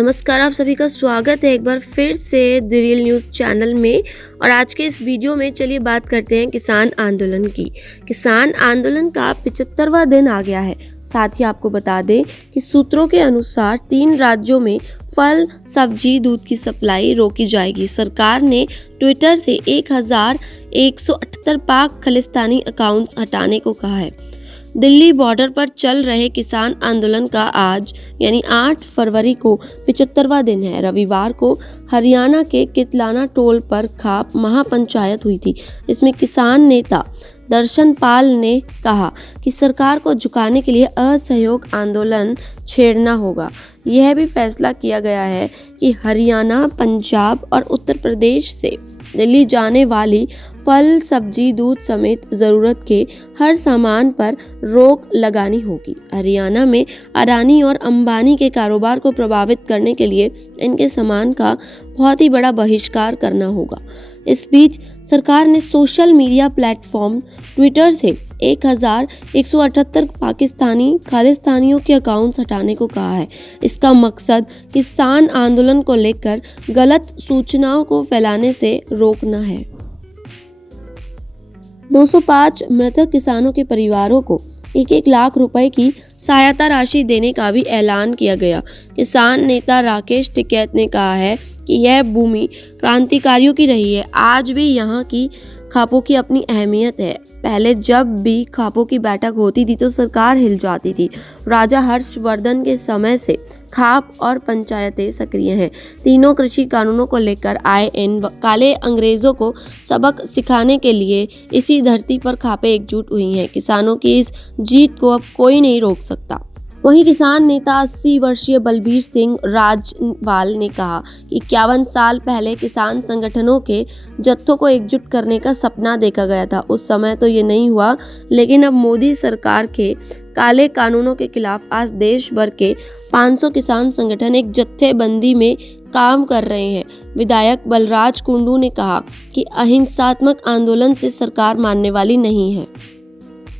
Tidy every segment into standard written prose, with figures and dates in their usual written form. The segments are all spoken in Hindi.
नमस्कार, आप सभी का स्वागत है एक बार फिर से द रियल न्यूज़ चैनल में। और आज के इस वीडियो में चलिए बात करते हैं किसान आंदोलन की। किसान आंदोलन का 75वां दिन आ गया है। साथ ही आपको बता दें कि सूत्रों के अनुसार 3 राज्यों में फल, सब्जी, दूध की सप्लाई रोकी जाएगी। सरकार ने ट्विटर से 1178 पाक खालिस्तानी अकाउंट्स हटाने को कहा है। दिल्ली बॉर्डर पर चल रहे किसान आंदोलन का आज यानी 8 फरवरी को 75वां दिन है। रविवार को हरियाणा के कितलाना टोल पर खाप महापंचायत हुई थी। इसमें किसान नेता दर्शन पाल ने कहा कि सरकार को झुकाने के लिए असहयोग आंदोलन छेड़ना होगा। यह भी फैसला किया गया है कि हरियाणा, पंजाब और उत्तर प्रदेश से दिल्ली जाने वाली फल, सब्जी, दूध समेत ज़रूरत के हर सामान पर रोक लगानी होगी। हरियाणा में अडानी और अंबानी के कारोबार को प्रभावित करने के लिए इनके सामान का बहुत ही बड़ा बहिष्कार करना होगा। इस बीच सरकार ने सोशल मीडिया प्लेटफॉर्म ट्विटर से 1178 पाकिस्तानी खालिस्तानियों के अकाउंट्स हटाने को कहा है। इसका मकसद किसान आंदोलन को लेकर गलत सूचनाओं को फैलाने से रोकना है। 205 मृतक किसानों के परिवारों को 1-1 लाख रुपए की सहायता राशि देने का भी ऐलान किया गया। किसान नेता राकेश टिकैत ने कहा है कि यह भूमि क्रांतिकारियों की रही है। आज भी यहाँ की खापों की अपनी अहमियत है। पहले जब भी खापों की बैठक होती थी तो सरकार हिल जाती थी। राजा हर्षवर्धन के समय से खाप और पंचायतें सक्रिय हैं। तीनों कृषि कानूनों को लेकर आए इन काले अंग्रेजों को सबक सिखाने के लिए इसी धरती पर खापें एकजुट हुई हैं। किसानों की इस जीत को अब कोई नहीं रोक सकता। वहीं किसान नेता 80 वर्षीय बलबीर सिंह राजवाल ने कहा कि 51 साल पहले किसान संगठनों के जत्थों को एकजुट करने का सपना देखा गया था। उस समय तो ये नहीं हुआ, लेकिन अब मोदी सरकार के काले कानूनों के खिलाफ आज देश भर के 500 किसान संगठन एक जत्थेबंदी में काम कर रहे हैं। विधायक बलराज कुंडू ने कहा कि अहिंसात्मक आंदोलन से सरकार मानने वाली नहीं है।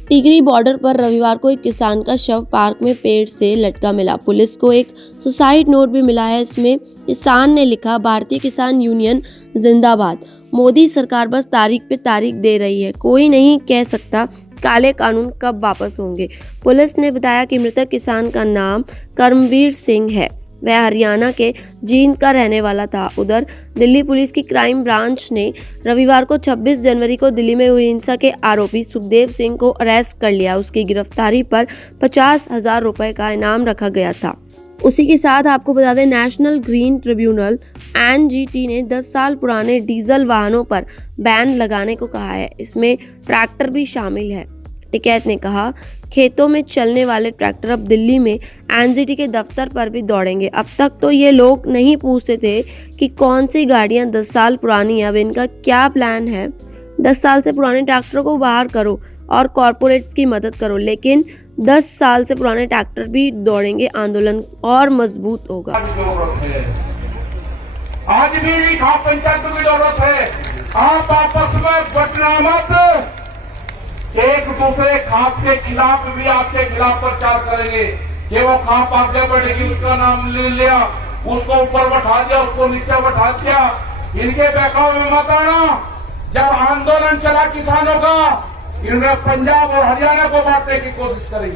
टिकरी बॉर्डर पर रविवार को एक किसान का शव पार्क में पेड़ से लटका मिला। पुलिस को एक सुसाइड नोट भी मिला है। इसमें किसान ने लिखा, भारतीय किसान यूनियन जिंदाबाद। मोदी सरकार बस तारीख पे तारीख दे रही है। कोई नहीं कह सकता काले कानून कब वापस होंगे। पुलिस ने बताया कि मृतक किसान का नाम कर्मवीर सिंह है। वह हरियाणा के जींद का रहने वाला था। उधर दिल्ली पुलिस की क्राइम ब्रांच ने रविवार को 26 जनवरी को दिल्ली में हुई हिंसा के आरोपी सुखदेव सिंह को अरेस्ट कर लिया। उसकी गिरफ्तारी पर 50,000 रुपए का इनाम रखा गया था। उसी के साथ आपको बता दें, नेशनल ग्रीन ट्रिब्यूनल NGT ने 10 साल पुराने डीजल वाहनों पर बैन लगाने को कहा है। इसमें ट्रैक्टर भी शामिल है। टिकैत ने कहा, खेतों में चलने वाले ट्रैक्टर अब दिल्ली में NGT के दफ्तर पर भी दौड़ेंगे। अब तक तो ये लोग नहीं पूछते थे कि कौन सी गाड़ियां 10 साल पुरानी है। अब इनका क्या प्लान है? 10 साल से पुराने ट्रैक्टर को बाहर करो और कॉरपोरेट्स की मदद करो, लेकिन 10 साल से पुराने ट्रैक्टर भी दौड़ेंगे। आंदोलन और मजबूत होगा। आज भी खाप पंचायत को भी जरूरत है। आप आपस में बचना मत। एक दूसरे खाप के खिलाफ भी आपके खिलाफ प्रचार करेंगे कि वो खाप आगे बढ़ेगी, उसका नाम ले लिया, उसको ऊपर बैठा दिया, उसको नीचे बैठा दिया। इनके बहकावे में मत आना। जब आंदोलन चला किसानों का, इन्होंने पंजाब और हरियाणा को बांटने की कोशिश करी।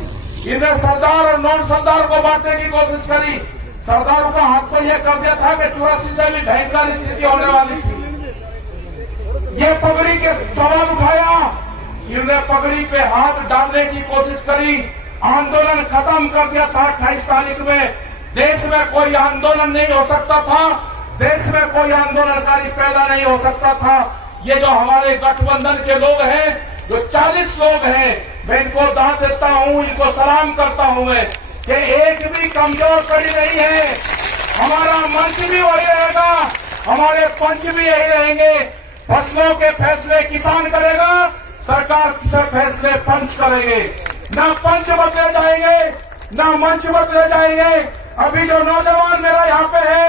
इन्होंने सरदार और नॉन सरदार को बांटने की कोशिश करी। सरदारों का हाथ को यह कर दिया था कि 84 से भी भयंकर स्थिति होने वाली थी। ये पगड़ी के सवाल उठाया, इन्होंने पगड़ी पे हाथ डालने की कोशिश करी। आंदोलन खत्म कर दिया था 28 तारीख में। देश में कोई आंदोलन नहीं हो सकता था। देश में कोई आंदोलनकारी पैदा नहीं हो सकता था। ये जो हमारे गठबंधन के लोग हैं, जो 40 लोग हैं, मैं इनको दाद देता हूं, इनको सलाम करता हूं मैं कि एक भी कमजोर कड़ी नहीं है। हमारा मंच भी वही रहेगा, हमारे पंच भी यही रहेंगे। फसलों के फैसले किसान करेगा, सरकार से फैसले पंच करेंगे। ना पंच बदले जाएंगे, ना मंच बदले जाएंगे। अभी जो नौजवान मेरा यहाँ पे है,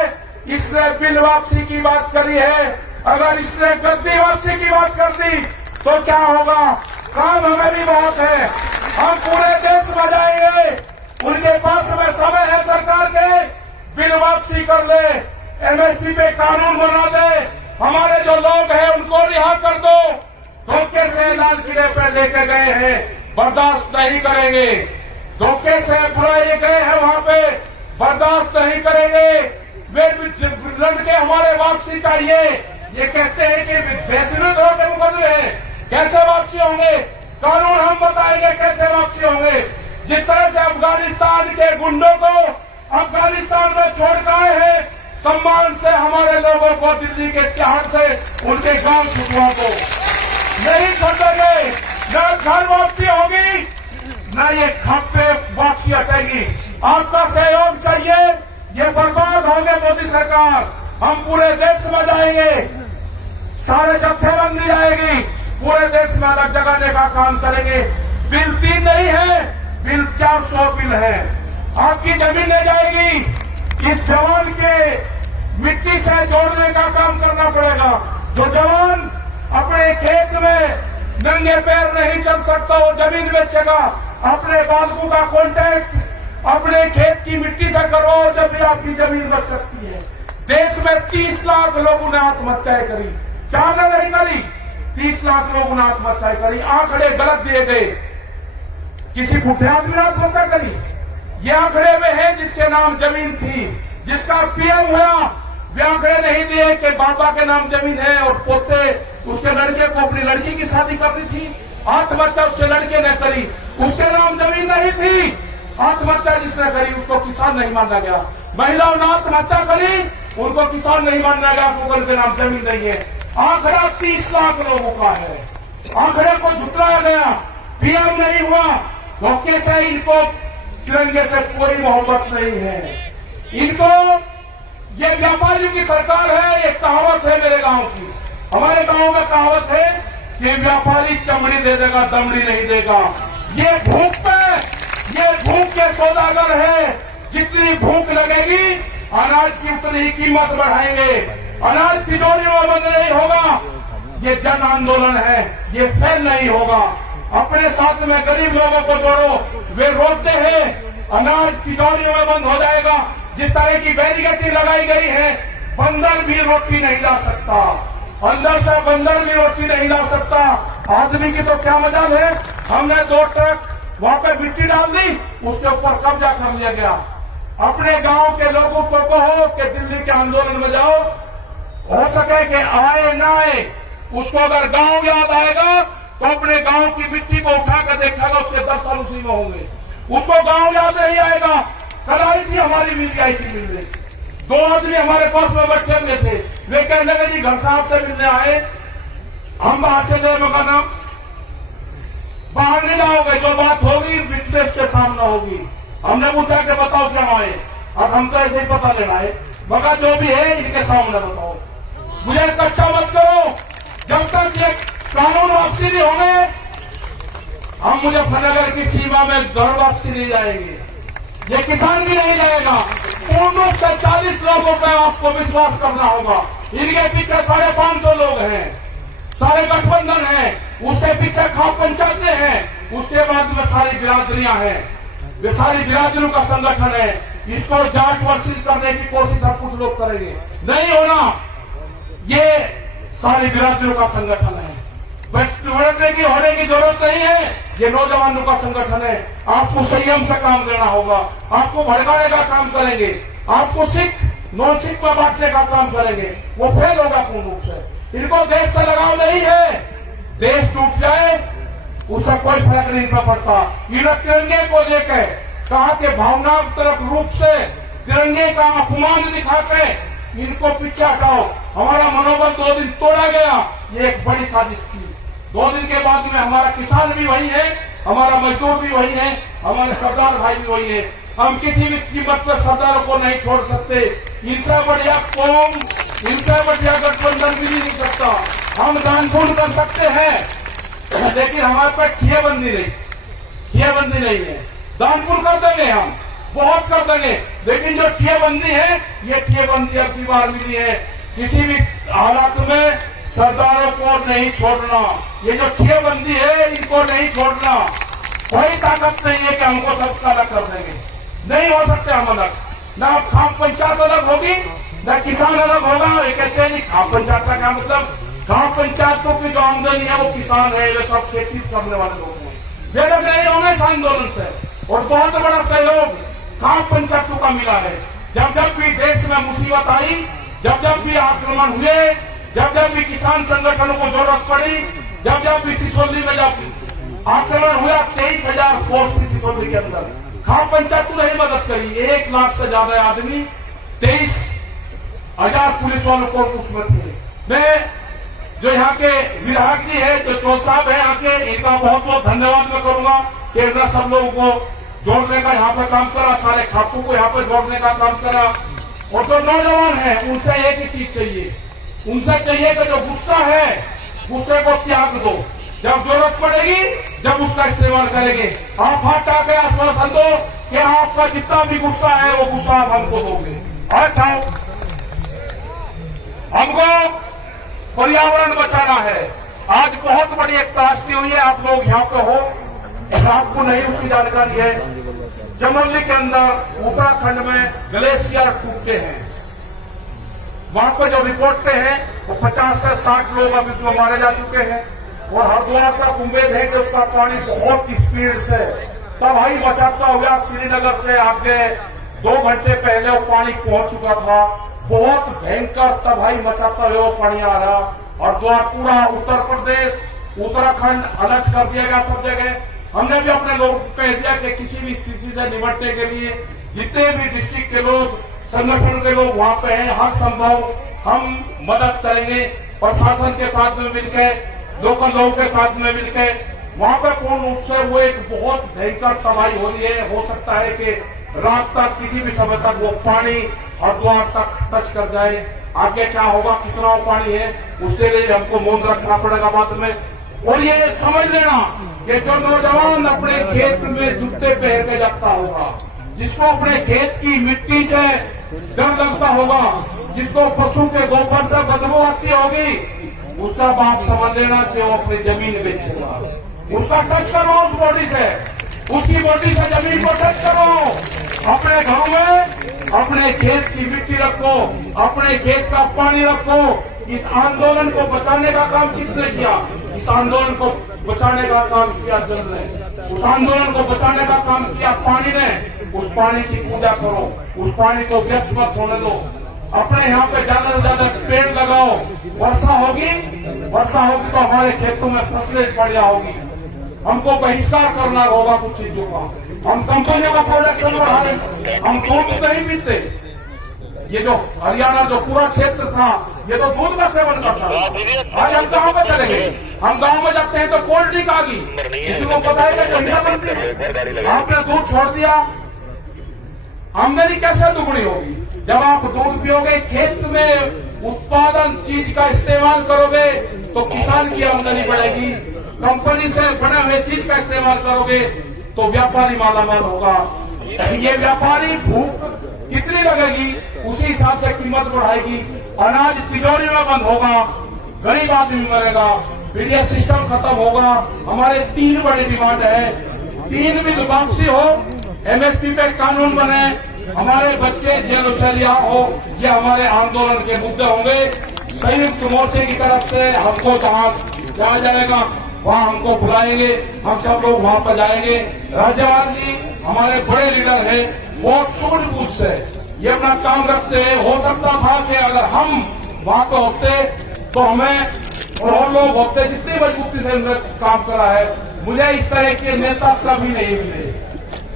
इसने बिल वापसी की बात करी है। अगर इसने गद्दी वापसी की बात कर दी तो क्या होगा? काम हमें भी बहुत है। हम पूरे देश में जाएंगे। उनके पास में समय है सरकार के बिल वापसी कर ले, एमएसपी पे कानून बना दे, हमारे जो लोग हैं उनको रिहा कर दो। धोखे से लाल किले पे लेके गए हैं, बर्दाश्त नहीं करेंगे। धोखे से बुलाए गए हैं वहां पे, बर्दाश्त नहीं करेंगे। वे लड़के हमारे वापसी चाहिए। ये कहते हैं कि बेसुध होकर मुकदमे हैं, कैसे वापसी होंगे? कानून हम बताएंगे कैसे वापसी होंगे। जिस तरह से अफगानिस्तान के गुंडों को अफगानिस्तान में छोड़ कर आए हैं, सम्मान से हमारे लोगों को दिल्ली के तिहाड़ से उनके गांव छुटवा को नहीं छोड़ेंगे। न घर वापसी होगी, न ये खाते वापसी हटेगी। आपका सहयोग चाहिए। ये बर्बाद होंगे मोदी सरकार। हम पूरे देश में जाएंगे, सारे जत्थेबंदी जाएगी, पूरे देश में अलग जगाने का काम करेंगे। बिल 3 नहीं है, बिल 400 बिल है। आपकी जमीन ले जाएगी। इस जवान के मिट्टी से जोड़ने का काम करना पड़ेगा। जो जवान अपने खेत में नंगे पैर नहीं चल सकता, वो जमीन बेचेगा। अपने बालकू का कॉन्टैक्ट अपने खेत की मिट्टी से करो, जब भी आपकी जमीन बच सकती है। देश में 30 लाख लोगों ने आत्महत्याएं करी, ज्यादा नहीं करी, 30 लाख लोगों ने आत्महत्याएं करी। आंकड़े गलत दिए गए, किसी बुढ़े आदमी ने आत्महत्या करी। ये आंकड़े में है जिसके नाम जमीन थी, जिसका पीएम हुआ। वे आंकड़े नहीं दिए कि बाबा के नाम जमीन है और पोते उसके लड़के को अपनी लड़की की शादी करनी थी, आत्महत्या उसके लड़के ने करी, उसके नाम जमीन नहीं थी। आत्महत्या जिसने करी उसको किसान नहीं माना गया। महिलाओं ने आत्महत्या करी, उनको किसान नहीं माना गया, क्योंकि उनके नाम जमीन नहीं है। आंकड़ा 30 लाख लोगों का है। आंकड़े को झुटलाया गया, पीएम नहीं हुआ। धोखे से इनको तिरंगे से कोई मोहब्बत नहीं है। इनको ये व्यापारी की सरकार है। ये कहावत है मेरे गांव की, हमारे गांव में कहावत है कि व्यापारी चमड़ी दे देगा, दमड़ी नहीं देगा। ये भूख पे, ये भूख के सौदागर है। जितनी भूख लगेगी अनाज की उतनी ही कीमत बढ़ाएंगे। अनाज तिजोरी में बंद नहीं होगा। ये जन आंदोलन है, ये फेल नहीं होगा। अपने साथ में गरीब लोगों को जोड़ो। वे रोकते हैं, अनाज तिजोरी में बंद हो जाएगा। जिस तरह की बैरिकेडिंग लगाई गई है, बंदर भी रोटी नहीं ला सकता, अंदर से बंदर भी रोटी नहीं ला सकता। आदमी की तो क्या मजाल है। हमने 2 ट्रक वहां पे मिट्टी डाल दी, उसके ऊपर कब्जा कर लिया गया। अपने गांव के लोगों को कहो कि दिल्ली के आंदोलन में जाओ, हो सके कि आए ना आए, उसको अगर गांव याद आएगा तो अपने गांव की मिट्टी को उठाकर देखेगा, उसके 10 साल उसी में होंगे। उसको गांव याद नहीं आएगा। कल आई थी हमारी मिल आई थी मिलने, 2 आदमी हमारे पास में बैठे हुए थे। वे कहने लगे जी घर साहब से मिलने आए, हम बाहर चले। मगर नाम बाहर नहीं जाओगे, जो बात होगी विटनेस के सामने होगी। हमने पूछा कि बताओ क्या आए, अब हम तो ऐसे ही पता लेना है। मगर जो भी है इनके सामने बताओ, मुझे कच्चा मत करो। जब तक ये कानून वापसी नहीं होंगे, हम मुजफ्फरनगर की सीमा में घर वापसी नहीं जाएंगे। ये किसान भी नहीं जाएगा। पूर्ण रूप से 40 लोगों का आपको विश्वास करना होगा। इनके पीछे 550 लोग हैं, सारे गठबंधन हैं, उसके पीछे खाप पंचायतें हैं, उसके बाद में सारी बिरादरियां हैं। वे सारी बिरादरियों का संगठन है। इसको जांच वर्षिश करने की कोशिश अब कुछ लोग करेंगे, नहीं होना। ये सारी बिरादरियों का संगठन है। बैठने की होने की जरूरत नहीं है। ये नौजवानों का संगठन है। आपको संयम से काम लेना होगा। आपको भड़काने का काम करेंगे, आपको सिख नॉन सिख में बांटने का काम करेंगे, वो फेल होगा पूर्ण रूप से। इनको देश से लगाव नहीं है। देश टूट जाए उससे कोई फर्क नहीं पड़ता। इन तिरंगे को लेकर कहा कि भावनात्मक रूप से तिरंगे का अपमान दिखाते इनको पीछे हटाओ। हमारा मनोबल 2 दिन तोड़ा गया, ये एक बड़ी साजिश थी। 2 दिन के बाद में हमारा किसान भी वही है, हमारा मजदूर भी वही है, हमारे सरदार भाई भी वही है। हम किसी भी कीमत पर सरदारों को नहीं छोड़ सकते। इनसे बढ़िया कौम, इनसे बढ़िया गठबंधन भी नहीं सकता। हम दानपुर कर सकते हैं, लेकिन हमारे पास खियाबंदी नहीं, खियाबंदी नहीं है। दानपुर कर देंगे, हम बहुत कर देंगे, लेकिन जो खियाबंदी है, ये खियाबंदी अब की बार मिली है। किसी भी हालात में सरदारों को नहीं छोड़ना। ये जो खियाबंदी है, इनको नहीं छोड़ना। कोई ताकत नहीं है कि हमको सबका अलग कर देंगे, नहीं हो सकते हम अलग। ना खाप पंचायत अलग होगी ना किसान अलग होगा। ये कहते हैं खाप पंचायत का क्या मतलब? खाप पंचायतों की जो आमदनी है वो किसान है, वे सब खेती करने वाले लोग हैं, वे लग रहे होंगे इस आंदोलन से। और बहुत बड़ा सहयोग खाप पंचायतों का मिला है। जब जब भी देश में मुसीबत आई, जब जब भी आक्रमण हुए, जब जब भी किसान संगठनों को जरूरत पड़ी, जब जब भी सिसोली में जब आक्रमण हुआ, 23,000 फोर्स थी सिसोली के अंदर, खाप पंचायतों ने ही मदद करी। 1 लाख से ज्यादा आदमी, 23,000 पुलिस वालों को उसमें थे। मैं जो यहाँ के विधायक जी है, जो चौथ साहब है आके, इनका बहुत बहुत धन्यवाद मैं करूंगा कि इन्होंने सब लोगों को जोड़ने का यहाँ पर काम करा, सारे खापों को यहाँ पर जोड़ने का काम करा। और जो नौजवान है उनसे एक ही चीज चाहिए, उनसे चाहिए कि जो गुस्सा है, गुस्से को त्याग दो। जब जरूरत पड़ेगी जब उसका इस्तेमाल करेंगे। आप हाथ आके आश्वासन दो कि आपका जितना भी गुस्सा है वो गुस्सा आप हमको दोगे। अच्छा, हमको पर्यावरण बचाना है। आज बहुत बड़ी एक त्रासदी हुई है, आप लोग यहाँ पे हो, आपको नहीं उसकी जानकारी है। चमोली के अंदर उत्तराखंड में ग्लेशियर टूटते हैं, वहां पर जो रिपोर्ट हैं वो 50 से 60 लोग अब इसमें मारे जा चुके हैं। और हरिद्वार का उम्मीद है कि उसका पानी बहुत स्पीड से तबाही मचाता हुआ श्रीनगर से आगे 2 घंटे पहले वो पानी पहुंच चुका था। बहुत भयंकर तबाही मचाता हुआ पानी आ रहा। और पूरा उत्तर प्रदेश, उत्तराखंड अलर्ट कर दिया गया सब जगह। हमने भी अपने लोगों को कह दिया कि किसी भी स्थिति से निपटने के लिए जितने भी डिस्ट्रिक्ट के लोग, संगठन के लोग वहां पे हैं, हर संभव हम मदद करेंगे। प्रशासन के साथ में मिलकर, लोकल लोगों के साथ में मिलकर वहां पर पूर्ण रूप से वो एक बहुत भयंकर तबाही हो रही है। हो सकता है कि रात तक, किसी भी समय तक वो पानी हरिद्वार तक टच कर जाए। आगे क्या होगा, कितना वो पानी है, उसके लिए हमको मौन रखना पड़ेगा बाद में। और ये समझ लेना कि जो नौजवान अपने खेत में जूते पहन के जाता होगा, जिसको अपने खेत की मिट्टी से डर लगता होगा, जिसको पशु के गोबर से बदबू आती होगी, उसका बाप समझ लेना कि वो अपनी जमीन बेचेगा। उसका टच करो उस बॉडी से, उसकी बॉडी से जमीन को टच करो। अपने घरों में अपने खेत की मिट्टी रखो, अपने खेत का पानी रखो। इस आंदोलन को बचाने का काम किसने किया? इस आंदोलन को बचाने का काम किया जल ने, उस आंदोलन को बचाने का काम किया पानी ने। उस पानी की पूजा करो, उस पानी को व्यस्त मत होने दो। अपने यहाँ पे ज्यादा से ज्यादा पेड़ लगाओ। वर्षा होगी तो हमारे खेतों में फसलें बढ़िया होगी। हमको बहिष्कार करना होगा कुछ चीजों का। हम कंपनियों का प्रोडक्शन बढ़ाएं, हम दूध नहीं पीते। ये जो हरियाणा जो पूरा क्षेत्र था, ये तो दूध का सेवन करता था। आज हम कहाँ पे चले गए? हम गांव में जाते हैं तो कोल्ड ड्रिंक आ गई, किसी को पता है कि कहिया बनती है। आपने दूध छोड़ दिया, आमदनी कैसे दुगनी होगी? जब आप दूध पियोगे, खेत में उत्पादन चीज का इस्तेमाल करोगे तो किसान की आमदनी बढ़ेगी। कंपनी से बने हुए चीज का इस्तेमाल करोगे तो व्यापारी मालामाल होगा। ये व्यापारी भूख कितनी लगेगी उसी हिसाब से कीमत बढ़ाएगी। अनाज तिजोरी में बंद होगा, गरीब आदमी मरेगा, फिर ये सिस्टम खत्म होगा। हमारे 3 बड़ी डिमांड है। 3 भी वापसी हो, एमएसपी पे कानून बने, हमारे बच्चे जेल से रिहा हो। ये हमारे आंदोलन के मुद्दे होंगे। संयुक्त मोर्चे की तरफ से हमको जहाँ जाया जाएगा वहाँ हमको बुलाएंगे, हम सब लोग वहाँ पर जाएंगे। राज्यपाल जी हमारे बड़े लीडर हैं, बहुत सूझबूझ से ये अपना काम रखते हैं। हो सकता था कि अगर हम वहाँ पे होते तो हमें और लोग होते, जितनी मजबूती से उन्होंने काम करा है, मुझे इस तरह के नेता कभी नहीं मिले।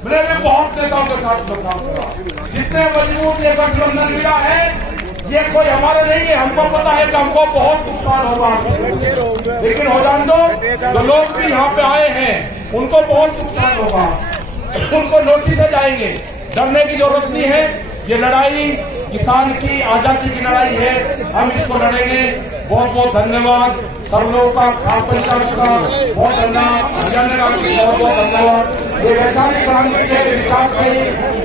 मैंने भी बहुत नेताओं के साथ में काम करा, जितने मजबूत ये गठबंधन मिला है, ये कोई हमारे नहीं है। हमको पता है कि हमको बहुत नुकसान होगा, लेकिन हो जान दो, जो लोग भी यहाँ पे आए हैं उनको बहुत नुकसान होगा, उनको नोटिस से जाएंगे। डरने की जरूरत नहीं है। ये लड़ाई किसान की आजादी की लड़ाई है, हम इसको लड़ेंगे। बहुत बहुत धन्यवाद सब लोगों का, खाप पंचायत का बहुत धन्यवाद, हरियाणा का बहुत बहुत धन्यवाद। ये वैचारिक क्रांति के विकास से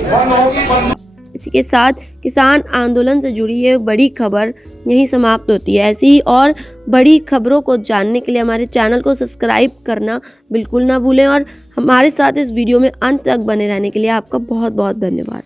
बंद होगी। इसी के साथ किसान आंदोलन से जुड़ी ये बड़ी खबर यहीं समाप्त होती है। ऐसी ही और बड़ी खबरों को जानने के लिए हमारे चैनल को सब्सक्राइब करना बिल्कुल ना भूलें और हमारे साथ इस वीडियो में अंत तक बने रहने के लिए आपका बहुत बहुत धन्यवाद।